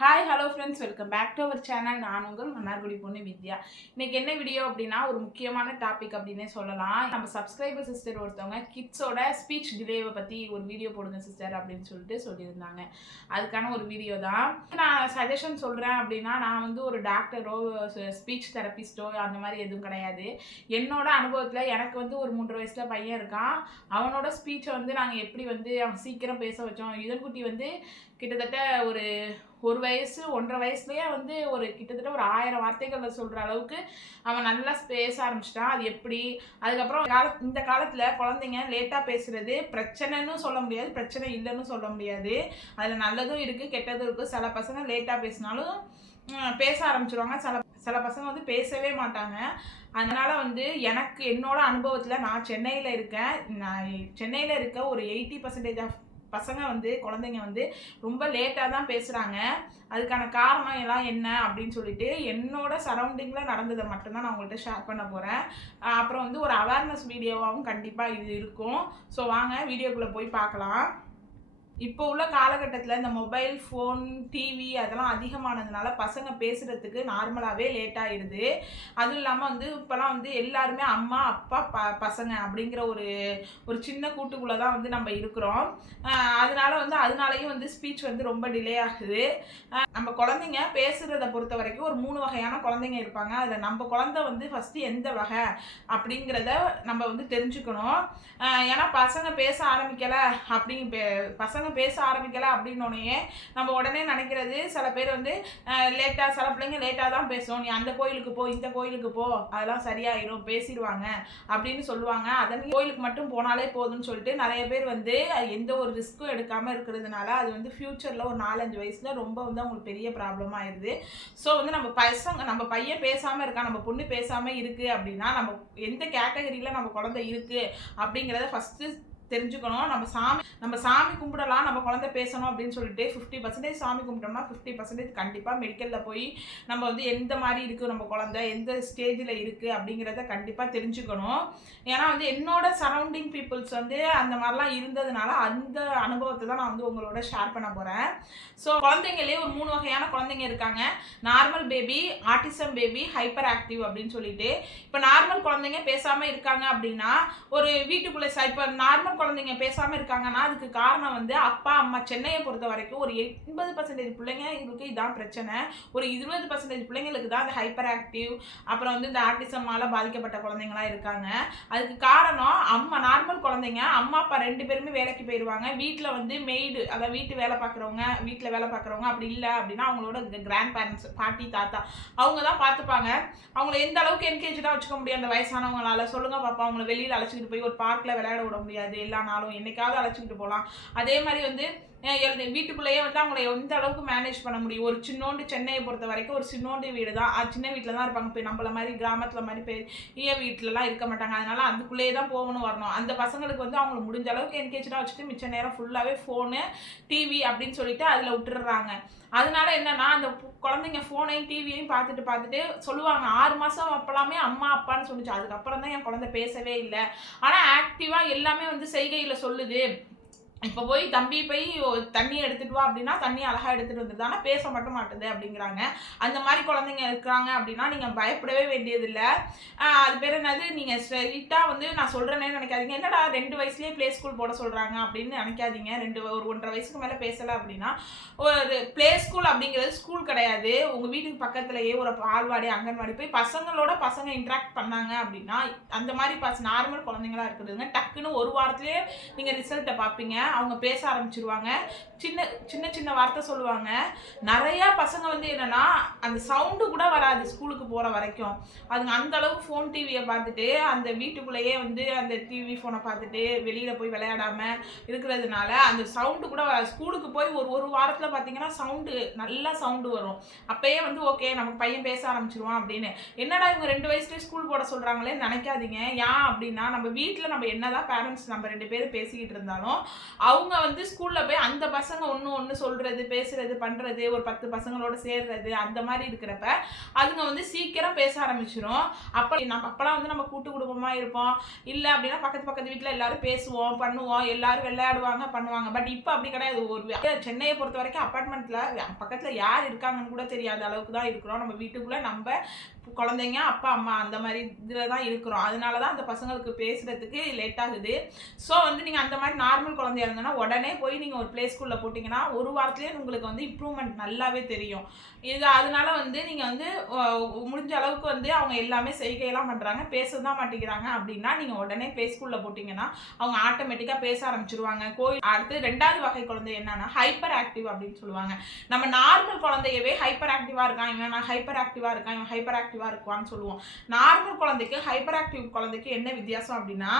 Hi hello friends, welcome back to our channel. நான் உங்கள் மன்னார்குடி பொண்ணு வித்யா. இன்னைக்கு என்ன வீடியோ அப்படின்னா, ஒரு முக்கியமான டாபிக் அப்படின்னே சொல்லலாம். நம்ம சப்ஸ்கிரைபர் சிஸ்டர் ஒருத்தவங்க கிட்ஸோட ஸ்பீச் டிலேவை பற்றி ஒரு வீடியோ போடுங்க சிஸ்டர் அப்படின்னு சொல்லியிருந்தாங்க. அதுக்கான ஒரு வீடியோ தான். நான் சஜஷன் சொல்கிறேன் அப்படின்னா, நான் வந்து ஒரு டாக்டரோ ஸ்பீச் தெரபிஸ்டோ அந்த மாதிரி எதுவும் கிடையாது. என்னோட அனுபவத்தில் எனக்கு வந்து ஒரு 3 வயசில் பையன் இருக்கான். அவனோட ஸ்பீச்சை வந்து நாங்கள் எப்படி வந்து அவன் சீக்கிரம் பேச வச்சோம். இதன்குட்டி வந்து கிட்டத்தட்ட ஒரு வயசு 1.5 வயசுலயே வந்து கிட்டத்தட்ட ஒரு 1000 வார்த்தைகளை சொல்ற அளவுக்கு அவன் நல்லா பேச ஆரம்பிச்சிட்டான். அது எப்படி? அதுக்கப்புறம் இந்த காலத்துல குழந்தைங்க லேட்டா பேசுறது பிரச்சனைன்னு சொல்ல முடியாது, பிரச்சனை இல்லைன்னு சொல்ல முடியாது. அதுல நல்லதும் இருக்கு, கெட்டதும் இருக்கு. சில பசங்க லேட்டா பேசினாலும் பேச ஆரம்பிச்சிருவாங்க. சில பசங்க வந்து பேசவே மாட்டாங்க. அதனால வந்து எனக்கு என்னோட அனுபவத்துல நான் சென்னையில இருக்கேன். நான் சென்னையில இருக்க ஒரு 80% ஆஃப் பசங்க வந்து குழந்தைங்க வந்து ரொம்ப லேட்டாக தான் பேசுகிறாங்க. அதுக்கான காரணம் எல்லாம் என்ன அப்படின்னு சொல்லிட்டு என்னோட சரௌண்டிங்கில் நடந்ததை மட்டும்தான் நான் உங்கள்கிட்ட ஷேர் பண்ண போகிறேன். அப்புறம் வந்து ஒரு அவேர்னஸ் வீடியோவாகவும் கண்டிப்பாக இது இருக்கும். ஸோ வாங்க வீடியோக்குள்ளே போய் பார்க்கலாம். இப்போ உள்ள காலகட்டத்தில் இந்த மொபைல் ஃபோன் டிவி அதெல்லாம் அதிகமானதுனால பசங்க பேசுகிறதுக்கு நார்மலாகவே லேட் ஆகிடுது. அதுவும் இல்லாமல் வந்து இப்போலாம் வந்து எல்லாருமே அம்மா அப்பா பசங்க அப்படிங்கிற ஒரு சின்ன கூட்டுக்குள்ளே தான் வந்து நம்ம இருக்கிறோம். அதனாலையும் வந்து ஸ்பீச் வந்து ரொம்ப டிலே ஆகுது. நம்ம குழந்தைங்க பேசுகிறத பொறுத்த வரைக்கும் ஒரு 3 வகையான குழந்தைங்க இருப்பாங்க. அதில் நம்ம குழந்தை வந்து ஃபஸ்ட்டு எந்த வகை அப்படிங்கிறத நம்ம வந்து தெரிஞ்சுக்கணும். ஏன்னா பசங்க பேச ஆரம்பிக்கலை அப்படின்னோடனே நம்ம உடனே நினைக்கிறது, சில பேர் வந்து சில பிள்ளைங்க லேட்டாக தான் பேசும், நீ அந்த கோயிலுக்கு போ இந்த கோயிலுக்கு போ அதெல்லாம் சரியாயிரும் பேசிடுவாங்க அப்படின்னு சொல்லுவாங்க. அதன் கோயிலுக்கு மட்டும் போனாலே போதும்னு சொல்லிட்டு நிறைய பேர் வந்து எந்த ஒரு ரிஸ்க்கும் எடுக்காமல் இருக்கிறதுனால அது வந்து ஃப்யூச்சரில் ஒரு 4-5 வயசில் ரொம்ப வந்து அவங்களுக்கு பெரிய ப்ராப்ளம் ஆயிடுது. ஸோ வந்து நம்ம பையன் பேசாமல் இருக்கான், நம்ம பொண்ணு பேசாமல் இருக்குது அப்படின்னா நம்ம எந்த கேட்டகரியில் நம்ம குழந்தை இருக்குது அப்படிங்கிறத ஃபஸ்ட்டு தெரிஞ்சுக்கணும். நம்ம சாமி கும்பிடலாம், நம்ம குழந்தை பேசணும் அப்படின்னு சொல்லிட்டு 50% சாமி கும்பிட்டோம்னா 50% கண்டிப்பாக மெடிக்கலில் போய் நம்ம வந்து எந்த மாதிரி இருக்குது, நம்ம குழந்தை எந்த ஸ்டேஜில் இருக்குது அப்படிங்கிறத கண்டிப்பாக தெரிஞ்சுக்கணும். ஏன்னா வந்து என்னோட சரௌண்டிங் பீப்புள்ஸ் வந்து அந்த மாதிரிலாம் இருந்ததுனால அந்த அனுபவத்தை தான் நான் வந்து உங்களோட ஷேர் பண்ண போகிறேன். ஸோ குழந்தைங்களே ஒரு 3 வகையான குழந்தைங்க இருக்காங்க. Normal baby, autism baby, hyper active அப்படின்னு சொல்லிட்டு. இப்போ நார்மல் குழந்தைங்க பேசாமல் இருக்காங்க அப்படின்னா ஒரு வீட்டுக்குள்ளே இப்போ நார்மல் குழந்தைங்க பேசாம இருக்காங்கன்னா அதுக்கு காரணம் வந்து அப்பா அம்மா. சென்னையை பொறுத்த வரைக்கும் ஒரு 80% பிள்ளைங்களுக்கு இதான் பிரச்சனை. ஒரு 20% பிள்ளைங்களுக்கு தான் அந்த ஹைப்பர் ஆக்டிவ் அப்புறம் வந்து இந்த ஆட்டிசமால பாதிக்கப்பட்ட குழந்தைங்களா இருக்காங்க. அதுக்கு காரணம் அம்மா. நார்மல் குழந்தைங்க அம்மா அப்பா 2 பேருமே வேலைக்கு போயிடுவாங்க. வீட்டில் வந்து மெய்டு, அதாவது வீட்டில் வேலை பார்க்குறவங்க அப்படி இல்லை அப்படின்னா அவங்களோட கிராண்ட் பேரண்ட்ஸ், பாட்டி தாத்தா அவங்க தான் பார்த்துப்பாங்க. அவங்கள எந்த அளவுக்கு என்கேஜாக வச்சுக்க முடியும் அந்த வயசானவங்களால? சொல்லுங்க பாப்பா. அவங்கள வெளியில் அழைச்சிக்கிட்டு போய் ஒரு பார்க்கில் விளையாட விட முடியாது. எல்லா நாளும் என்னைக்காவது அழைச்சிக்கிட்டு போகலாம். அதே மாதிரி வந்து வீட்டுக்குள்ளேயே வந்து அவங்கள எந்த அளவுக்கு மேனேஜ் பண்ண முடியும்? ஒரு சின்னோண்டு, சென்னையை பொறுத்த வரைக்கும் ஒரு சின்னோண்டு வீடு தான். சின்ன வீட்டில் தான் இருப்பாங்க. இப்போ நம்மள மாதிரி கிராமத்தில் மாதிரி பெரிய வீட்டிலலாம் இருக்க மாட்டாங்க. அதனால அதுக்குள்ளேயே தான் போகணும் வரணும். அந்த பசங்களுக்கு வந்து அவங்களை முடிஞ்ச அளவுக்கு என்கேஜாக வச்சுட்டு மிச்ச நேரம் ஃபுல்லாகவே ஃபோனு டிவி அப்படின்னு சொல்லிட்டு அதில் விட்டுடுறாங்க. அதனால என்னன்னா அந்த குழந்தைங்க ஃபோனையும் டிவியையும் பார்த்துட்டு சொல்லுவாங்க, 6 மாதம் அப்பலாமே அம்மா அப்பான்னு சொல்லிச்சு. அதுக்கப்புறம் தான் என் குழந்தை பேசவே இல்லை. ஆனால் ஆக்டிவாக எல்லாமே வந்து செய்கையில் சொல்லுது. இப்போ போய் தம்பி போய் தண்ணி எடுத்துட்டு வா அப்படின்னா தண்ணி அழகாக எடுத்துகிட்டு வந்துடுது, ஆனால் பேச மட்டும் மாட்டுது அப்படிங்கிறாங்க. அந்த மாதிரி குழந்தைங்க இருக்கிறாங்க அப்படின்னா நீங்கள் பயப்படவே வேண்டியதில்லை. அது பேர் என்னது, நீங்கள் ஸ்ட்ரைட்டாக வந்து நான் சொல்கிறேன்னே நினைக்காதீங்க. என்னடா 2 வயசுலேயே ப்ளே ஸ்கூல் போட சொல்கிறாங்க அப்படின்னு நினைக்காதீங்க. ஒரு 1.5 வயசுக்கு மேலே பேசலை அப்படின்னா ஒரு ப்ளே ஸ்கூல் அப்படிங்கிறது ஸ்கூல் கிடையாது. உங்கள் வீட்டுக்கு பக்கத்துலேயே ஒரு பால்வாடி, அங்கன்வாடி போய் பசங்களோட பசங்க இன்ட்ராக்ட் பண்ணாங்க அப்படின்னா அந்த மாதிரி நார்மல் குழந்தைங்களா இருக்குதுங்க. டக்குன்னு ஒரு வாரத்துலேயே நீங்கள் ரிசல்ட்டை பார்ப்பீங்க. அவங்க பேச ஆரம்பிச்சிருவாங்க. சின்ன வார்த்தை சொல்லுவாங்க. நிறையா பசங்க வந்து என்னன்னா அந்த சவுண்டு கூட வராது ஸ்கூலுக்கு போகிற வரைக்கும். அதுங்க அந்த அளவுக்கு ஃபோன் டிவியை பார்த்துட்டு அந்த வீட்டுக்குள்ளேயே வந்து அந்த டிவி ஃபோனை பார்த்துட்டு வெளியில் போய் விளையாடாமல் இருக்கிறதுனால அந்த சவுண்டு கூட வராது. ஸ்கூலுக்கு போய் ஒரு வாரத்தில் பார்த்தீங்கன்னா நல்லா சவுண்டு வரும். அப்பயே வந்து ஓகே நமக்கு பையன் பேச ஆரம்பிச்சிருவான் அப்படின்னு. என்னடா இவங்க 2 வயசுலேயே ஸ்கூல் போட சொல்கிறாங்களே நினைக்காதீங்க. ஏன் அப்படின்னா நம்ம வீட்டில் நம்ம என்னதான் பேரண்ட்ஸ் நம்ம 2 பேரும் பேசிக்கிட்டு இருந்தாலும் அவங்க வந்து ஸ்கூல்ல போய் அந்த பசங்க ஒன்று சொல்றது பேசுறது பண்றது ஒரு 10 பசங்களோட சேர்றது அந்த மாதிரி இருக்கிறப்ப அதுங்க வந்து சீக்கிரம் பேச ஆரம்பிச்சிடும். அப்பெல்லாம் வந்து நம்ம கூட்டு குடும்பமா இருப்போம். இல்லை அப்படின்னா பக்கத்து வீட்டில் எல்லாரும் பேசுவோம் பண்ணுவோம், எல்லாரும் விளையாடுவாங்க பண்ணுவாங்க. பட் இப்போ அப்படி கிடையாது. ஒரு சென்னையை பொறுத்த வரைக்கும் அப்பார்ட்மெண்ட்ல பக்கத்துல யார் இருக்காங்கன்னு கூட தெரியாத அளவுக்கு தான் இருக்கிறோம். நம்ம வீட்டுக்குள்ள நம்ம குழந்தைங்க அப்பா அம்மா அந்த மாதிரி இதில் தான் இருக்கிறோம். அதனால தான் அந்த பசங்களுக்கு பேசுறதுக்கு லேட் ஆகுது. ஸோ வந்து நீங்கள் அந்த மாதிரி நார்மல் குழந்தையா இருந்தோன்னா உடனே போய் நீங்கள் ஒரு ப்ளே ஸ்கூலில் போட்டிங்கன்னா ஒரு வாரத்துலேயே உங்களுக்கு வந்து இம்ப்ரூவ்மெண்ட் நல்லாவே தெரியும். அதனால வந்து நீங்கள் வந்து முடிஞ்ச அளவுக்கு வந்து அவங்க எல்லாமே செய்கையெல்லாம் பண்ணுறாங்க, பேச தான் மாட்டேங்கிறாங்க அப்படின்னா நீங்கள் உடனே ப்ளே ஸ்கூலில் போட்டிங்கன்னா அவங்க ஆட்டோமேட்டிக்காக பேச ஆரம்பிச்சிருவாங்க. அடுத்து 2வது வகை குழந்தை என்னன்னா ஹைப்பர் ஆக்டிவ் அப்படின்னு சொல்லுவாங்க. நம்ம நார்மல் குழந்தையவே ஹைப்பர் ஆக்டிவாக இருக்கான் இவன் ஹைப்பர் ஆக்டிவாக இருக்கான் இவன் ஹைப்பர் ஆக்டிவாக இருக்குவான்னு சொல்லுவோம். நார்மல் குழந்தைக்கு ஹைப்பர் ஆக்டிவ் குழந்தைக்கு என்ன வித்தியாசம் அப்படின்னா,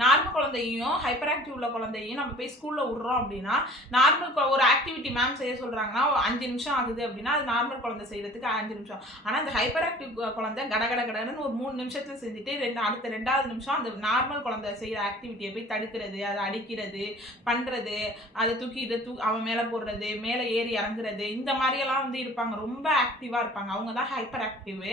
நார்மல் குழந்தையும் ஹைப்பர் ஆக்டிவ் உள்ள குழந்தையும் நம்ம போய் ஸ்கூல்ல விடுறோம் அப்படின்னா, நார்மல் ஒரு ஆக்டிவிட்டி மேம் செய்ய சொல்றாங்கன்னா 5 நிமிஷம் ஆகுது அப்படின்னா அது நார்மல் குழந்தை செய்யறதுக்கு 5 நிமிஷம். ஆனா இந்த ஹைப்பர் ஆக்டிவ் குழந்தை கடன்னு ஒரு 3 நிமிஷத்துல செஞ்சுட்டு அடுத்த 2வது நிமிஷம் அந்த நார்மல் குழந்தை செய்யற ஆக்டிவிட்டியை போய் தடுக்கிறது, அதை அடிக்கிறது பண்றது, அதை தூக்கி அவன் மேல போடுறது, மேல ஏறி இறங்குறது, இந்த மாதிரி எல்லாம் வந்து இருப்பாங்க. ரொம்ப ஆக்டிவா இருப்பாங்க. அவங்க தான் ஹைப்பர் ஆக்டிவ்.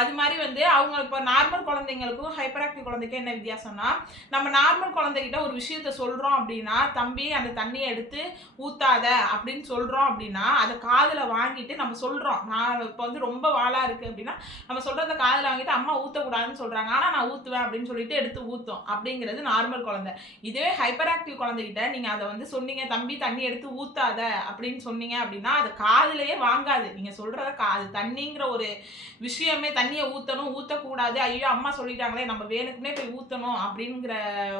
அது மாதிரி வந்து அவங்க இப்போ நார்மல் குழந்தைங்களுக்கும் ஹைப்பர் ஆக்டிவ் குழந்தைக்கும் என்ன வித்தியாசம்னா, நம்ம நார்மல் குழந்தைகிட்ட ஒரு விஷயத்த சொல்றோம் அப்படின்னா, தம்பி அந்த தண்ணியை எடுத்து ஊத்தாத அப்படின்னு சொல்றோம் அப்படின்னா அதை காதுல வாங்கிட்டு நம்ம சொல்றோம். நான் இப்போ வந்து ரொம்ப வாளா இருக்கு அப்படின்னா நம்ம சொல்றத காதுல வாங்கிட்டு அம்மா ஊத்தக்கூடாதுன்னு சொல்றாங்க, ஆனா நான் ஊத்துவேன் அப்படின்னு சொல்லிட்டு எடுத்து ஊத்தும். அப்படிங்கிறது நார்மல் குழந்தை. இதுவே ஹைப்பர் ஆக்டிவ் குழந்தைகிட்ட நீங்க அதை வந்து சொன்னீங்க, தம்பி தண்ணி எடுத்து ஊத்தாத அப்படின்னு சொன்னீங்க அப்படின்னா அது காதுலயே வாங்காது. நீங்க சொல்றத அது தண்ணிங்கிற ஒரு விஷயமே, தண்ணியை ஊத்தணும் ஊத்தக்கூடாது, ஐயோ அம்மா சொல்லிட்டாங்களே நம்ம வேணுக்குன்னே போய் ஊத்தணும் அப்படிங்கிற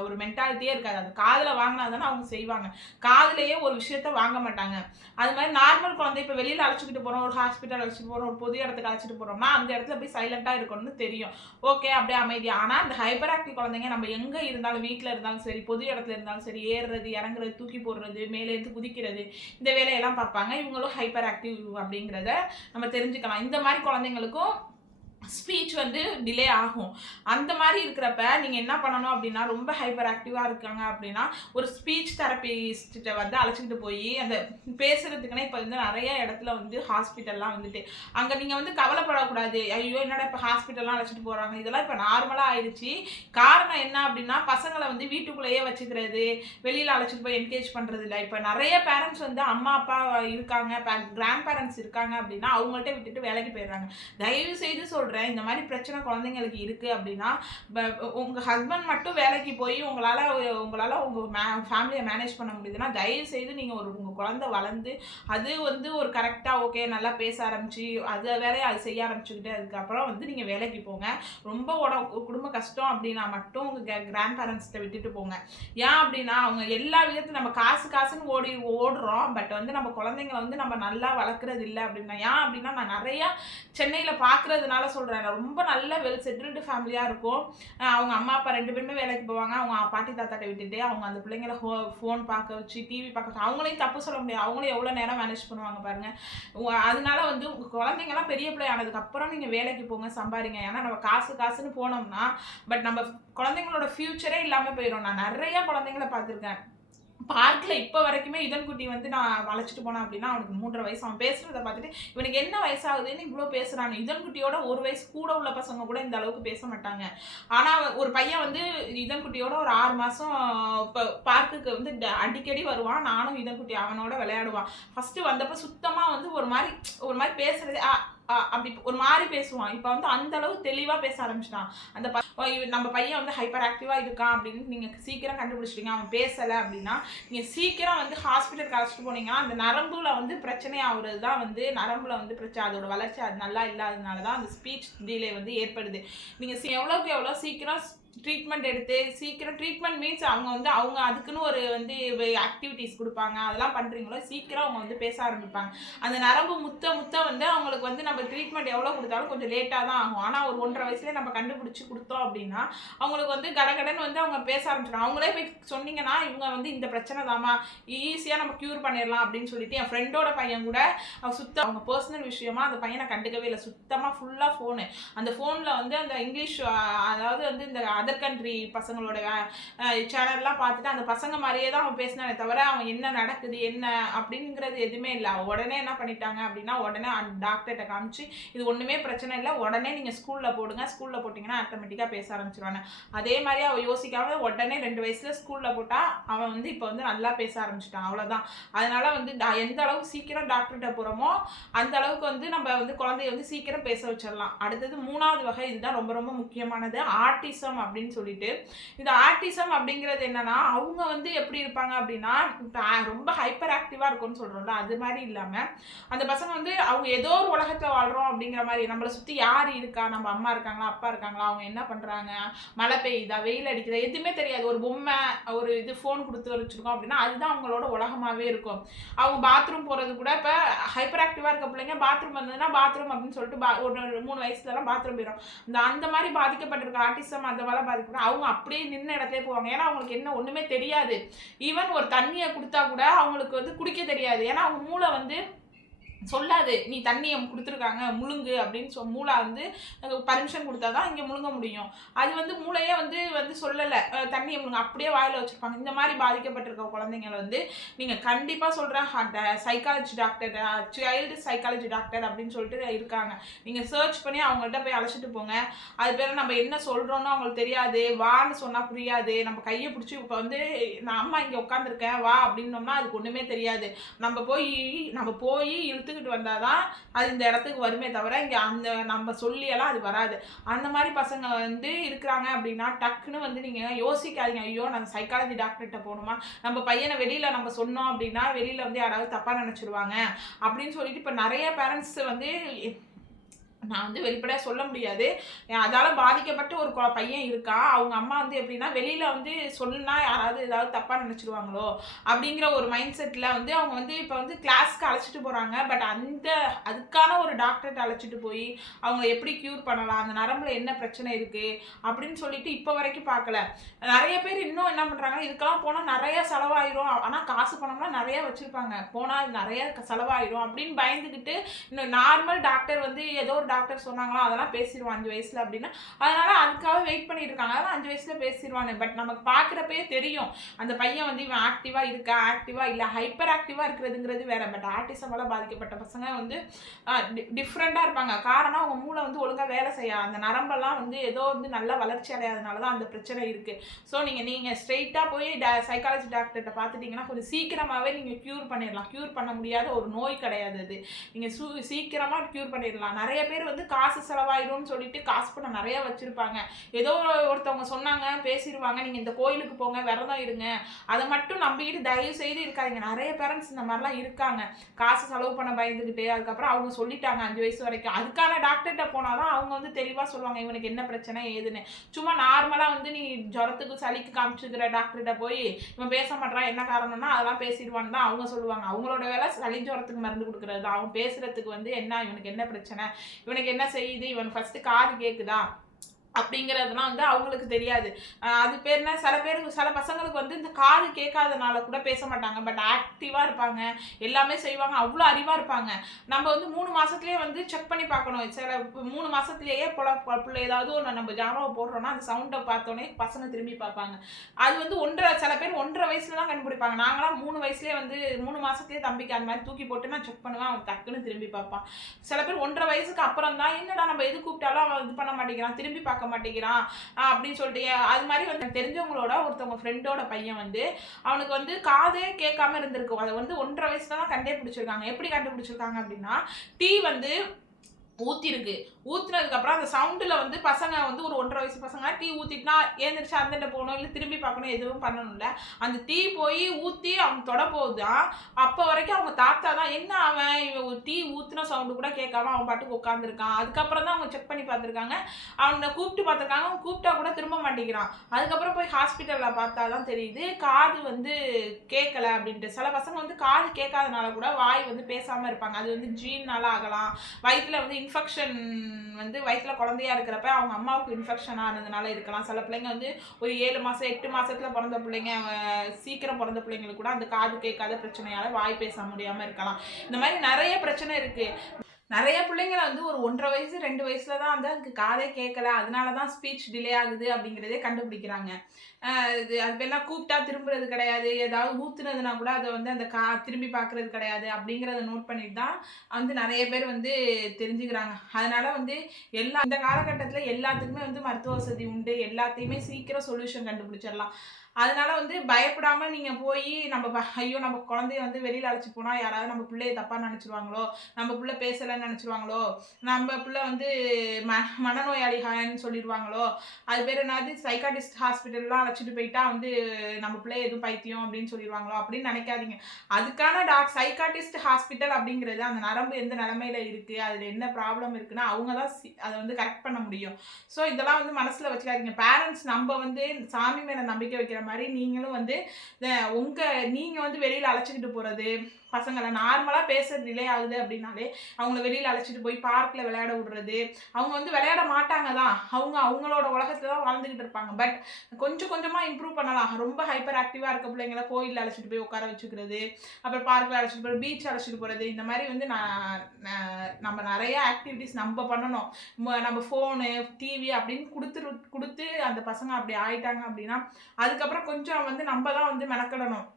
ஒரு மென்டாலிட்டியே இருக்காது. அது காதுல வாங்கினாதானே அவங்க செய்வாங்க. காதுலயே ஒரு விஷயத்த வாங்க மாட்டாங்க. அது மாதிரி நார்மல் குழந்தை இப்போ வெளியில அழைச்சிக்கிட்டு போறோம், ஒரு ஹாஸ்பிட்டல் அழைச்சிட்டு போறோம், ஒரு பொது இடத்துக்கு அழைச்சிட்டு போறோம்னா அந்த இடத்துல போய் சைலண்டா இருக்கணும்னு தெரியும். ஓகே அப்படியே அமைதியா. ஆனா அந்த ஹைப்பர் ஆக்டிவ் குழந்தைங்க நம்ம எங்க இருந்தாலும், வீட்டுல இருந்தாலும் சரி, பொது இடத்துல இருந்தாலும் சரி, ஏறுறது இறங்குறது, தூக்கி போடுறது, மேலே இருந்து குதிக்கிறது, இந்த வேலையெல்லாம் பார்ப்பாங்க. இவங்களும் ஹைப்பர் ஆக்டிவ் அப்படிங்கிறத நம்ம தெரிஞ்சுக்கலாம். இந்த மாதிரி குழந்தைங்களுக்கும் ஸ்பீச் வந்து டிலே ஆகும். அந்த மாதிரி இருக்கிறப்ப நீங்கள் என்ன பண்ணணும் அப்படின்னா, ரொம்ப ஹைப்பர் ஆக்டிவாக இருக்காங்க அப்படின்னா ஒரு ஸ்பீச் தெரபிஸ்ட்டை வந்து அழைச்சிக்கிட்டு போய் அந்த பேசுகிறதுக்குன்னே இப்போ வந்து நிறைய இடத்துல வந்து ஹாஸ்பிட்டல்லாம் வந்துட்டு அங்கே நீங்கள் வந்து கவலைப்படக்கூடாது. ஐயோ என்னடா இப்போ ஹாஸ்பிட்டல்லாம் அழைச்சிட்டு போகிறாங்க, இதெல்லாம் இப்போ நார்மலாக ஆயிடுச்சு. காரணம் என்ன அப்படின்னா, பசங்களை வந்து வீட்டுக்குள்ளேயே வச்சுக்கிறது, வெளியில் அழைச்சிட்டு போய் என்கரேஜ் பண்ணுறது இல்லை. இப்போ நிறைய பேரண்ட்ஸ் வந்து அம்மா அப்பா இருக்காங்க, கிராண்ட் பேரண்ட்ஸ் இருக்காங்க அப்படின்னா அவங்கள்ட்ட விட்டுட்டு வேலைக்கு போயிடுறாங்க. தயவு செய்து சொல்கிறேன், இந்த மாதிரி பிரச்சனை குழந்தைங்களுக்கு இருக்கு அப்படின்னா உங்க ஹஸ்பண்ட் மட்டும் வேலைக்கு போய் உங்களால உங்க ஃபேமிலியை மேனேஜ் பண்ண முடியுதுன்னா தயவு செய்து நீங்க உங்க குழந்தை வளர்ந்து அது வந்து ஒரு கரெக்டா ஓகே நல்லா பேச ஆரம்பிச்சு அது வேலையை அது செய்ய ஆரம்பிச்சுக்கிட்டு அதுக்கப்புறம் வந்து நீங்க வேலைக்கு போங்க. ரொம்ப குடும்ப கஷ்டம் அப்படின்னா மட்டும் உங்க கிராண்ட் பேரண்ட்ஸ்கிட்ட விட்டுட்டு போங்க. ஏன் அப்படின்னா அவங்க எல்லா விதத்தையும் நம்ம காசுன்னு ஓடுறோம். பட் வந்து நம்ம குழந்தைங்களை வந்து நம்ம நல்லா வளர்க்குறது இல்லை அப்படின்னா. ஏன் அப்படின்னா நான் நிறைய சென்னையில பாக்குறதுனால சொல்றேன், ரொம்ப நல்ல வெல் செட்டில்டு ஃபேமிலியா இருக்கும். அவங்க அம்மா அப்பா 2 பேருமே வேலைக்கு போவாங்க. அவங்க பாட்டி தாத்தாட்ட விட்டுட்டு அவங்க அந்த பிள்ளைங்களை ஃபோன் பார்க்க வச்சு டிவி பார்க்க வச்சு அவங்களையும் தப்பு சொல்ல முடியாது. அவங்களும் எவ்வளோ நேரம் மேனேஜ் பண்ணுவாங்க பாருங்க. அதனால வந்து உங்க குழந்தைங்கலாம் பெரிய பிள்ளை ஆனதுக்கு அப்புறம் நீங்க வேலைக்கு போங்க, சம்பாதிங்க. ஏன்னா நம்ம காசுன்னு போனோம்னா பட் நம்ம குழந்தைங்களோட ஃபியூச்சரே இல்லாம போயிடும். நான் நிறைய குழந்தைங்களை பார்த்துருக்கேன் பார்க்ல இப்போ வரைக்குமே. இதன் குட்டி வந்து நான் அழைச்சிட்டு போனேன் அப்படின்னா அவனுக்கு 3.5 வயசு. அவன் பேசுறதை பார்த்துட்டு இவனுக்கு என்ன வயசாகுதுன்னு இவ்வளோ பேசுறான். இதன் குட்டியோட 1 வயசு கூட உள்ள பசங்க கூட இந்த அளவுக்கு பேச மாட்டாங்க. ஆனா ஒரு பையன் வந்து இதன் குட்டியோட ஒரு 6 மாசம் இப்போ பார்க்குக்கு வந்து அடிக்கடி வருவான். நானும் இதன் குட்டி அவனோட விளையாடுவான். ஃபர்ஸ்ட் வந்தப்ப சுத்தமா வந்து ஒரு மாதிரி பேசுறது அப்படி ஒரு மாதிரி பேசுவான். இப்போ வந்து அந்த அளவு தெளிவா பேச ஆரம்பிச்சிட்டான். நம்ம பையன் வந்து ஹைப்பர் ஆக்டிவா இருக்கான் அப்படின்னு நீங்க சீக்கிரம் கண்டுபிடிச்சிட்டீங்க, அவன் பேசலை அப்படின்னா நீங்க சீக்கிரம் வந்து ஹாஸ்பிட்டலுக்கு அழைச்சிட்டு போனீங்கன்னா அந்த நரம்புல வந்து பிரச்சனை ஆகுறது தான் வந்து நரம்புல வந்து பிரச்சனை, அதோட வளர்ச்சி அது நல்லா இல்லாததுனால தான் அந்த ஸ்பீச் டிலே வந்து ஏற்படுது. நீங்க எவ்வளோக்கு எவ்வளோ சீக்கிரம் ட்ரீட்மெண்ட் எடுத்து சீக்கிரம் ட்ரீட்மெண்ட் மீன்ஸ் அவங்க அதுக்குன்னு ஒரு வந்து ஆக்டிவிட்டிஸ் கொடுப்பாங்க, அதெல்லாம் பண்ணுறீங்களோ சீக்கிரம் அவங்க வந்து பேச ஆரம்பிப்பாங்க. அந்த நரம்பு முத்த வந்து அவங்களுக்கு வந்து நம்ம ட்ரீட்மெண்ட் எவ்வளோ கொடுத்தாலும் கொஞ்சம் லேட்டாக தான் ஆகும். ஆனால் ஒரு 1.5 வயசுலேயே நம்ம கண்டுபிடிச்சி கொடுத்தோம் அப்படின்னா அவங்களுக்கு வந்து கடகடன்னு வந்து அவங்க பேச ஆரம்பிச்சிடும். அவங்களே போய் சொன்னீங்கன்னா இவங்க வந்து இந்த பிரச்சனை தாமா ஈஸியாக நம்ம க்யூர் பண்ணிடலாம் அப்படின்னு சொல்லிட்டு என் ஃப்ரெண்டோட பையன் கூட அவங்க பர்சனல் விஷயமா அந்த பையனை கண்டுக்கவே இல்லை. சுத்தமாக ஃபுல்லாக ஃபோனு. அந்த ஃபோனில் வந்து அந்த இங்கிலீஷ் அதாவது வந்து இந்த அதர் கண்ட்ரி பசங்களோட சேனல்லாம் பார்த்துட்டு அந்த பசங்க மாதிரியே தான் அவன் பேசினானே தவிர அவன் என்ன நடக்குது என்ன அப்படிங்கிறது எதுவுமே இல்லை. உடனே என்ன பண்ணிட்டாங்க அப்படின்னா உடனே டாக்டர்கிட்ட காமிச்சு இது ஒன்றுமே பிரச்சனை இல்லை, உடனே நீங்கள் ஸ்கூலில் போடுங்க, ஸ்கூலில் போட்டிங்கன்னா ஆட்டோமேட்டிக்காக பேச ஆரம்பிச்சிருவாங்க. அதே மாதிரி அவன் யோசிக்காம உடனே 2 வயசுல ஸ்கூலில் போட்டால் அவன் வந்து இப்போ வந்து நல்லா பேச ஆரம்பிச்சிட்டான். அவ்வளோதான். அதனால வந்து எந்த அளவுக்கு சீக்கிரம் டாக்டர்கிட்ட போகிறோமோ அந்த அளவுக்கு வந்து நம்ம வந்து குழந்தைய வந்து சீக்கிரம் பேச வச்சிடலாம். அடுத்தது 3வது வகை, இதுதான் ரொம்ப ரொம்ப முக்கியமானது, ஆட்டிசம் அப்படின்னு சொல்லிட்டு. இந்த ஆட்டிசம் அப்படிங்கிறது என்னன்னா அவங்க வந்து எப்படி இருப்பாங்க அப்படின்னா ரொம்ப ஹைப்பர் ஆக்டிவா இருக்கும்னு சொல்றோம்ல, அது மாதிரி இல்லாம அந்த பசங்க வந்து அவங்க ஏதோ ஒரு உலகத்துல வாழ்றோம் அப்படிங்கிற மாதிரி, நம்மளை சுத்தி யார் இருக்கா, நம்ம அம்மா இருக்காங்களா அப்பா இருக்காங்களா, அவங்க என்ன பண்றாங்க, மழை பெய்யுதா வெயில் அடிக்குதா எதுவுமே தெரியாது. ஒரு பொம்மை ஒரு இது ஃபோன் கொடுத்து வச்சிருக்கோம் அப்படின்னா அதுதான் அவங்களோட உலகமாவே இருக்கும். அவங்க பாத்ரூம் போறது கூட இப்போ ஹைப்பர் ஆக்டிவா இருக்க பிள்ளைங்க பாத்ரூம் வந்ததுன்னா பாத்ரூம் அப்படின்னு சொல்லிட்டு ஒரு 3 வயசுலலாம் பாத்ரூம் போயிடும். அந்த மாதிரி பாதிக்கப்பட்டிருக்க ஆட்டிசம் அந்த மாதிரி பாதிக்கப்பட்ட அவங்க அப்படியே நின்ன இடத்துல போவாங்க. ஏன்னா அவங்களுக்கு என்ன ஒண்ணுமே தெரியாது. ஈவன் ஒரு தண்ணியை கொடுத்தா கூட அவங்களுக்கு வந்து குடிக்க தெரியாது. ஏன்னா அவங்க மூளை வந்து சொல்லாது, நீ தண்ணியை கொடுத்துருக்காங்க முழுங்கு அப்படின்னு மூளை வந்து பர்மிஷன் கொடுத்தா தான் இங்கே முழுங்க முடியும். அது வந்து மூளையே வந்து சொல்லலை தண்ணியை முழுங்க, அப்படியே வாயில் வச்சுருப்பாங்க. இந்த மாதிரி பாதிக்கப்பட்டிருக்க குழந்தைங்களை வந்து நீங்கள் கண்டிப்பாக சொல்கிறேன் psychology doctor, child psychology doctor அப்படின்னு சொல்லிட்டு இருக்காங்க. நீங்கள் சர்ச் பண்ணி அவங்கள்ட்ட போய் அழைச்சிட்டு போங்க. அது பேர் நம்ம என்ன சொல்கிறோன்னு அவங்களுக்கு தெரியாது, வான்னு சொன்னால் புரியாது. நம்ம கையை பிடிச்சி இப்போ வந்து நான் அம்மா இங்கே உட்காந்துருக்கேன் வா அப்படின்னோம்னா அதுக்கு ஒன்றுமே தெரியாது. நம்ம போய் இழுத்துக்கிட்டு வந்தாதான் அது இந்த இடத்துக்கு வருமே தவிர இங்கே அந்த நம்ம சொல்லியெல்லாம் அது வராது. அந்த மாதிரி பசங்க வந்து இருக்கிறாங்க அப்படின்னா டக்குன்னு வந்து நீங்கள் யோசிக்காதீங்க, ஐயோ நான் சைக்காலஜி டாக்டர்கிட்ட போகணுமா, நம்ம பையனை வெளியில் நம்ம சொன்னோம் அப்படின்னா வெளியில் வந்து யாராவது தப்பாக நினச்சிடுவாங்க அப்படின்னு சொல்லிட்டு இப்போ நிறைய பேரண்ட்ஸ் வந்து நான் வந்து வெளிப்படையாக சொல்ல முடியாது, அதால் பாதிக்கப்பட்டு ஒரு பையன் இருக்கான். அவங்க அம்மா வந்து எப்படின்னா வெளியில் வந்து சொன்னா யாராவது ஏதாவது தப்பாக நினச்சிடுவாங்களோ அப்படிங்கிற ஒரு மைண்ட் செட்டில் வந்து அவங்க வந்து இப்போ வந்து கிளாஸ்க்கு அழைச்சிட்டு போகிறாங்க. பட் அதுக்கான ஒரு டாக்டர்கிட்ட அழைச்சிட்டு போய் அவங்க எப்படி க்யூர் பண்ணலாம், அந்த நரம்பில் என்ன பிரச்சனை இருக்குது அப்படின்னு சொல்லிட்டு இப்போ வரைக்கும் பார்க்கல. நிறைய பேர் இன்னும் என்ன பண்ணுறாங்க, இதுக்கெல்லாம் போனால் நிறைய செலவாயிரும், ஆனால் காசு பணம்லாம் நிறைய வச்சுருப்பாங்க, போனால் நிறைய செலவாயிரும் அப்படின்னு பயந்துக்கிட்டு இன்னும் நார்மல் டாக்டர் வந்து ஏதோ ஒரு டாக்டர் சொன்னாங்களா அதெல்லாம் பேசிடுவான் 5 வயசுல அப்படின்னா, அதனால அதுக்காக வெயிட் பண்ணிட்டு இருக்காங்க. அதெல்லாம் 5 வயசுல பேசிடுவானு. பட் நமக்கு பார்க்குறப்பே தெரியும் அந்த பையன் வந்து இவன் ஆக்டிவா இருக்கா ஆக்டிவா இல்லை, ஹைப்பர் ஆக்டிவா இருக்கிறதுங்கிறது வேற. பட் ஆட்டிசமால பாதிக்கப்பட்ட பசங்க வந்து டிஃப்ரெண்டா இருப்பாங்க. காரணம் அவங்க மூளை வந்து ஒழுங்கா வேலை செய்யாது, அந்த நரம்பெல்லாம் வந்து ஏதோ வந்து நல்லா வளர்ச்சி அடையாதனால தான் அந்த பிரச்சனை இருக்கு. ஸோ நீங்க ஸ்ட்ரெயிட்டா போய் சைக்காலஜி டாக்டர்கிட்ட பார்த்துட்டீங்கன்னா கொஞ்சம் சீக்கிரமாவே நீங்க க்யூர் பண்ணிடலாம். க்யூர் பண்ண முடியாத ஒரு நோய் கிடையாது அது, நீங்க சீக்கிரமா க்யூர் பண்ணிடலாம். நிறைய பேர் வந்து காசு செலவாயிடும்னு சொல்லிட்டு காசு பணம் நிறைய வச்சிருப்பாங்க. ஏதோ ஒருத்தவங்க சொன்னாங்க பேசிடுவாங்க, நீங்க இந்த கோயிலுக்கு போங்க விரதம் இருங்க, அதை மட்டும் நம்பிக்கிட்டு தயவு செய்து இருக்காதீங்க. நிறைய பேரண்ட்ஸ் இந்த மாதிரிலாம் இருக்காங்க, காசு செலவு பண்ண பயந்துக்கிட்டு. அதுக்கப்புறம் அவங்க சொல்லிட்டாங்க 5 வயசு வரைக்கும், அதுக்கான டாக்டர்கிட்ட போனாதான் அவங்க வந்து தெளிவா சொல்லுவாங்க இவனுக்கு என்ன பிரச்சனை ஏதுன்னு. சும்மா நார்மலா வந்து நீ ஜுரத்துக்கு சளிக்கு காமிச்சுக்கிற டாக்டர்கிட்ட போய் இவன் பேச மாட்டான் என்ன காரணம்னா அதெல்லாம் பேசிடுவான்னு தான் அவங்க சொல்லுவாங்க. அவங்களோட வேலை சளி ஜுரத்துக்கு மருந்து கொடுக்கறது தான். அவன் பேசுறதுக்கு வந்து என்ன இவனுக்கு என்ன பிரச்சனை, இவனுக்கு என்ன செய்யுது, இவன் ஃபர்ஸ்ட் காது கேக்குதா அப்படிங்கிறதுலாம் வந்து அவங்களுக்கு தெரியாது. அது பேர்னா சில பசங்களுக்கு வந்து இந்த காது கேட்காதனால கூட பேச மாட்டாங்க. பட் ஆக்டிவாக இருப்பாங்க, எல்லாமே செய்வாங்க, அவ்வளோ அறிவாக இருப்பாங்க. நம்ம வந்து 3 மாதத்துலேயே வந்து செக் பண்ணி பார்க்கணும். சில 3 மாதத்துலேயே பிள்ளை ஏதாவது ஒன்று நம்ம ஜாமாவை போடுறோன்னா அந்த சவுண்டை பார்த்தோன்னே பசங்க திரும்பி பார்ப்பாங்க. அது வந்து சில பேர் 1.5 வயசுல தான் கண்டுபிடிப்பாங்க. நாங்களாம் 3 வயசுலேயே வந்து 3 மாதத்துலேயே தம்பிக்கு அந்த மாதிரி தூக்கி போட்டு நான் செக் பண்ணுவேன், அவன் டக்குன்னு திரும்பி பார்ப்பான். சில பேர் 1.5 வயசுக்கு அப்புறம் தான் என்னடா நம்ம எது கூப்பிட்டாலும் அவன் இது பண்ண மாட்டேங்கிறான், திரும்பி பார்க்க மாட்டேங்கிறான் அப்படின்னு சொல்லிட்டு. அது மாதிரி வந்து தெரிஞ்சவங்களோட ஒருத்தவங்க ஃப்ரெண்டோட பையன் வந்து அவனுக்கு வந்து காதே கேட்காம இருந்திருக்கு. அதை வந்து 1.5 வயசுல தான் கண்டுபிடிச்சிருக்காங்க. எப்படி கண்டுபிடிச்சிருக்காங்க அப்படின்னா டீ வந்து ஊத்திருக்கு, ஊத்துனதுக்கு அப்புறம் அந்த சவுண்டுல வந்து பசங்க வந்து ஒரு 1.5 வயசு பசங்க டீ ஊத்திட்டுனா ஏந்திரிச்சு அந்தண்ட போகணும், இல்லை திரும்பி பார்க்கணும், எதுவும் பண்ணணும்ல. அந்த டீ போய் ஊற்றி அவன் தொட போகுதான். அப்போ வரைக்கும் அவங்க தாத்தா தான் என்ன அவன் இவன் டீ ஊத்துன சவுண்டு கூட கேட்காம அவன் பாட்டுக்கு உட்காந்துருக்கான். அதுக்கப்புறம் தான் அவங்க செக் பண்ணி பார்த்துருக்காங்க, அவனை கூப்பிட்டு பார்த்துருக்காங்க, அவன் கூப்பிட்டா கூட திரும்ப மாட்டேங்கிறான். அதுக்கப்புறம் போய் ஹாஸ்பிட்டலில் பார்த்தா தான் தெரியுது காது வந்து கேட்கல அப்படின்ட்டு. சில பசங்க வந்து காது கேட்காதனால கூட வாய் வந்து பேசாமல் இருப்பாங்க. அது வந்து ஜீன்னால ஆகலாம், வயிற்றுல வந்து இன்ஃபெக்ஷன் வந்து வயிற்றுல குழந்தையா இருக்கிறப்ப அவங்க அம்மாவுக்கு இன்ஃபெக்ஷன் ஆனதுனால இருக்கலாம். சில பிள்ளைங்க வந்து ஒரு 7 மாதம் 8 மாதத்துல பிறந்த பிள்ளைங்க, சீக்கிரம் பிறந்த பிள்ளைங்களுக்கு கூட அந்த காது கேட்காத பிரச்சனையால வாய் பேச முடியாமல் இருக்கலாம். இந்த மாதிரி நிறைய பிரச்சனை இருக்கு. நிறைய பிள்ளைங்கள வந்து ஒரு 1.5 வயசு 2 வயசுல தான் வந்து அதுக்கு காதே கேட்கல, அதனால தான் ஸ்பீச் டிலே ஆகுது அப்படிங்கிறதே கண்டுபிடிக்கிறாங்க. இது அது பேர் என்ன, கூப்பிட்டா திரும்புறது கிடையாது, ஏதாவது ஊத்துனதுனா கூட அதை வந்து அந்த திரும்பி பார்க்கறது கிடையாது அப்படிங்கிறத நோட் பண்ணிட்டு தான் வந்து நிறைய பேர் வந்து தெரிஞ்சுக்கிறாங்க. அதனால வந்து இந்த காலகட்டத்தில் எல்லாத்துக்குமே வந்து மருத்துவ வசதி உண்டு, எல்லாத்தையுமே சீக்கிரம் சொல்யூஷன் கண்டுபிடிச்சிடலாம். அதனால வந்து பயப்படாம நீங்க போய் ஐயோ நம்ம குழந்தைய வந்து வெளியில அழைச்சிட்டு போனா யாராவது நம்ம பிள்ளைய தப்பா நினைச்சிருவாங்களோ, நம்ம பிள்ளை பேசலைன்னு நினைச்சிருவாங்களோ, நம்ம பிள்ளை வந்து மனநோயாளின்னு சொல்லிடுவாங்களோ, அது பேர் என்னது சைக்காட்டிஸ்ட் ஹாஸ்பிட்டல்லாம் அழைச்சிட்டு போயிட்டா வந்து நம்ம பிள்ளை எதுவும் பைத்தியம் அப்படின்னு சொல்லிடுவாங்களோ அப்படின்னு நினைக்காதீங்க. அதுக்கான சைக்காட்டிஸ்ட் ஹாஸ்பிட்டல் அப்படிங்கிறது அந்த நரம்பு எந்த நிலைமையில இருக்கு, அதுல என்ன ப்ராப்ளம் இருக்குன்னா அவங்க தான் அதை வந்து கரெக்ட் பண்ண முடியும். ஸோ இதெல்லாம் வந்து மனசுல வச்சுக்காதீங்க. பேரண்ட்ஸ் நம்ம வந்து சாமி மேல நம்பிக்கை வைக்கிற மாதிரி நீங்களும் வந்து நீங்க வந்து வெளியில அழைச்சிக்கிட்டு போறது, பசங்களை நார்மலா பேச டிலே ஆகுது அப்படின்னாலே அவங்கள வெளியில அழைச்சிட்டு போய் பார்க்ல விளையாட விடுறது. அவங்க வந்து விளையாட மாட்டாங்க தான், அவங்களோட உலகத்துல தான் வாழ்ந்துகிட்டு இருப்பாங்க. பட் கொஞ்சம் கொஞ்சமா இம்ப்ரூவ் பண்ணலாம். ரொம்ப ஹைப்பர் ஆக்டிவா இருக்க பிள்ளைங்களை கோயில்ல அழைச்சிட்டு போய் உட்கார வச்சுக்கிறது, அப்புறம் பார்க்ல அழைச்சிட்டு போய் பீச் அழைச்சிட்டு போறது, இந்த மாதிரி வந்து நம்ம நிறைய ஆக்டிவிட்டிஸ் நம்ம பண்ணணும். நம்ம ஃபோனு டிவி அப்படின்னு கொடுத்து அந்த பசங்க அப்படி ஆயிட்டாங்க அப்படின்னா அதுக்கப்புறம் கொஞ்சம் வந்து நம்ம தான் வந்து மெனக்கிடணும்.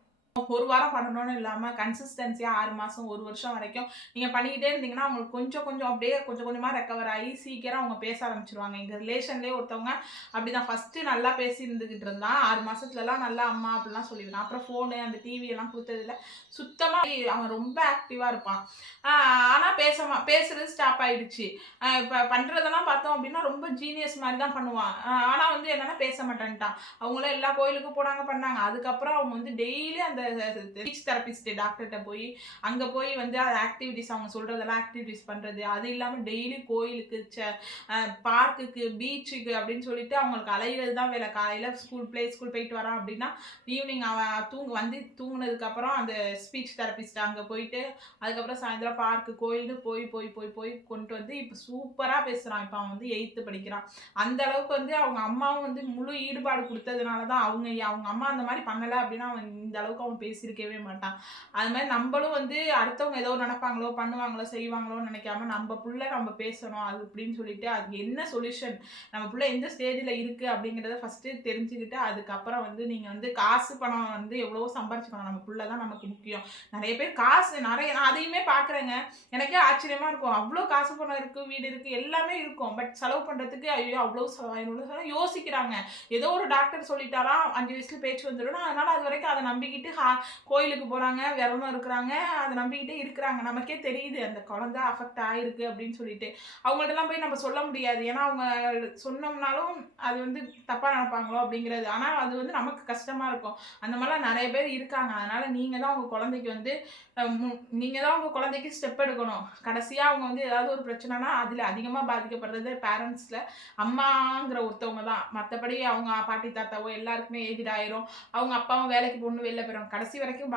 ஒரு வாரம் பண்ணணும்னு இல்லாமல் கன்சிஸ்டன்சியாக 6 மாதம் 1 வருஷம் வரைக்கும் நீங்கள் பண்ணிக்கிட்டே இருந்தீங்கன்னா அவங்களுக்கு கொஞ்சம் கொஞ்சம் அப்படியே கொஞ்சம் கொஞ்சமாக ரெக்கவர் ஆகி சீக்கிரம் அவங்க பேச ஆரம்பிச்சிருவாங்க. எங்கள் ரிலேஷன்லேயே ஒருத்தவங்க அப்படி தான் ஃபஸ்ட்டு நல்லா பேசி இருந்துக்கிட்டு இருந்தான். 6 மாதத்துலலாம் நல்லா அம்மா அப்படிலாம் சொல்லியிருந்தான். அப்புறம் ஃபோனு அந்த டிவி எல்லாம் கொடுத்ததில்ல, சுத்தமாக அவன் ரொம்ப ஆக்டிவாக இருப்பான். ஆனால் பேசுறது ஸ்டாப் ஆயிடுச்சு. இப்போ பண்ணுறதெல்லாம் பார்த்தோம் அப்படின்னா ரொம்ப ஜீனியஸ் மாதிரி தான் பண்ணுவான். ஆனால் வந்து என்னென்னா பேச மாட்டேன்ட்டான். அவங்களும் எல்லா கோயிலுக்கும் பண்ணாங்க. அதுக்கப்புறம் அவங்க வந்து டெய்லி அந்த ஸ்பீச் தெரபிஸ்ட் டாக்டர்கிட்ட போய் அங்கே போய் வந்து ஆக்டிவிட்டிஸ் அவங்க சொல்கிறதெல்லாம் ஆக்டிவிட்டிஸ் பண்ணுறது, அது இல்லாமல் டெய்லி கோயிலுக்கு பார்க்குக்கு பீச்சுக்கு அப்படின்னு சொல்லிட்டு அவங்களுக்கு அலைகிறது தான் வேலை. காலையில் ஸ்கூல் போயிட்டு வரான் அப்படின்னா ஈவினிங் அவன் தூங்குனதுக்கப்புறம் அந்த ஸ்பீச் தெரபிஸ்ட் அங்கே போயிட்டு அதுக்கப்புறம் சாயந்தரம் பார்க்கு கோயில்னு போய் போய் போய் போய் கொண்டு வந்து இப்போ சூப்பராக பேசுகிறான். இப்போ அவன் வந்து 8th படிக்கிறான். அந்த அளவுக்கு வந்து அவங்க அம்மாவும் வந்து முழு ஈடுபாடு கொடுத்ததுனால தான் அவங்க அம்மா அந்த மாதிரி பண்ணலை அப்படின்னா அவன் இந்த அளவுக்கு அவன் பேசியிருக்கவே மாட்டான். அது மாதிரி நம்மளும் வந்து அடுத்தவங்க ஏதோ நினைப்பாங்களோ பண்ணுவாங்களோ செய்வாங்களோன்னு நினைக்காம நம்ம பிள்ளை நம்ம பேசணும் அது அப்படின்னு சொல்லிட்டு அதுக்கு என்ன சொல்யூஷன், நம்ம பிள்ளை எந்த ஸ்டேஜில் இருக்குது அப்படிங்கிறத ஃபஸ்ட்டு தெரிஞ்சுக்கிட்டு அதுக்கப்புறம் வந்து நீங்கள் வந்து காசு பணம் வந்து எவ்வளவோ சம்பாரிச்சுக்கணும், நம்ம பிள்ளை தான் நமக்கு முக்கியம். நிறைய பேர் நான் அதையுமே பார்க்குறேங்க. எனக்கே ஆச்சரியமாக இருக்கும். அவ்வளோ காசு பணம் இருக்குது, வீடு இருக்குது, எல்லாமே இருக்கும். பட் செலவு பண்ணுறதுக்கு ஐயோ அவ்வளோ யோசிக்கிறாங்க. ஏதோ ஒரு டாக்டர் சொல்லிட்டாராம் 5 வயசுல பேச்சு வந்துடும், அதனால அது வரைக்கும் அதை நம்பிக்கிட்டு கோயிலுக்கு போகிறாங்க, விரதம் இருக்கிறாங்க, அதை நம்பிக்கிட்டே இருக்கிறாங்க. நமக்கே தெரியுது அந்த குழந்தை அஃபெக்ட் ஆகிருக்கு அப்படின்னு சொல்லிட்டு. அவங்கள்ட்டலாம் போய் நம்ம சொல்ல முடியாது, ஏன்னா அவங்க சொன்னோம்னாலும் அது வந்து தப்பாக நினைப்பாங்களோ அப்படிங்கிறது. ஆனால் அது வந்து நமக்கு கஷ்டமாக இருக்கும். அந்த மாதிரிலாம் நிறைய பேர் இருக்காங்க. அதனால் நீங்கள் தான் உங்கள் குழந்தைக்கு வந்து ஸ்டெப் எடுக்கணும். கடைசியாக அவங்க வந்து ஏதாவது ஒரு பிரச்சனைனா அதில் அதிகமாக பாதிக்கப்படுறது பேரண்ட்ஸில் அம்மாங்கிற ஒருத்தவங்க தான். மற்றபடி அவங்க பாட்டி தாத்தாவோ எல்லாருக்குமே ஏஜ் ஆயிரும், அவங்க அப்பாவும் வேலைக்கு பொண்ணு வெளில போயிடும். கடைசி வரைக்கும்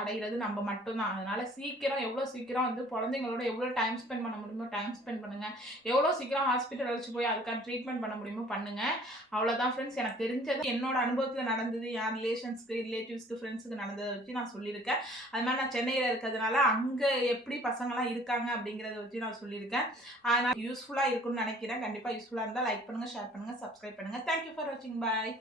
அடைகிறது நம்ம மட்டும்தான். அதனால எவ்வளோ சீக்கிரம் வந்து குழந்தைங்களோட எவ்வளோ டைம் ஸ்பெண்ட் பண்ண முடியுமோ டைம் ஸ்பெண்ட் பண்ணுங்க. எவ்வளோ சீக்கிரம் ஹாஸ்பிட்டல் அழைச்சி போய் அதுக்கான ட்ரீட்மெண்ட் பண்ண முடியுமோ பண்ணுங்க. அவ்வளோதான் ஃப்ரெண்ட்ஸ், எனக்கு தெரிஞ்சது என்னோட அனுபவத்தில் நடந்தது, என் ரிலேட்டிவ்ஸ்க்கு ஃப்ரெண்ட்ஸுக்கு நடந்ததை வச்சு நான் சொல்லியிருக்கேன். அது மாதிரி நான் சென்னையில் இருக்கிறதுனால அங்கே எப்படி பசங்களாம் இருக்காங்க அப்படிங்கிறத வச்சு நான் சொல்லியிருக்கேன். அதனால் யூஸ்ஃபுல்லாக இருக்குன்னு நினைக்கிறேன். கண்டிப்பாக யூஸ்ஃபுல்லாக இருந்தால் லைக் பண்ணுங்கள், ஷேர் பண்ணுங்கள், சப்ஸ்கிரைப் பண்ணுங்கள். தேங்க்யூ ஃபார் வாட்சிங். பாய்.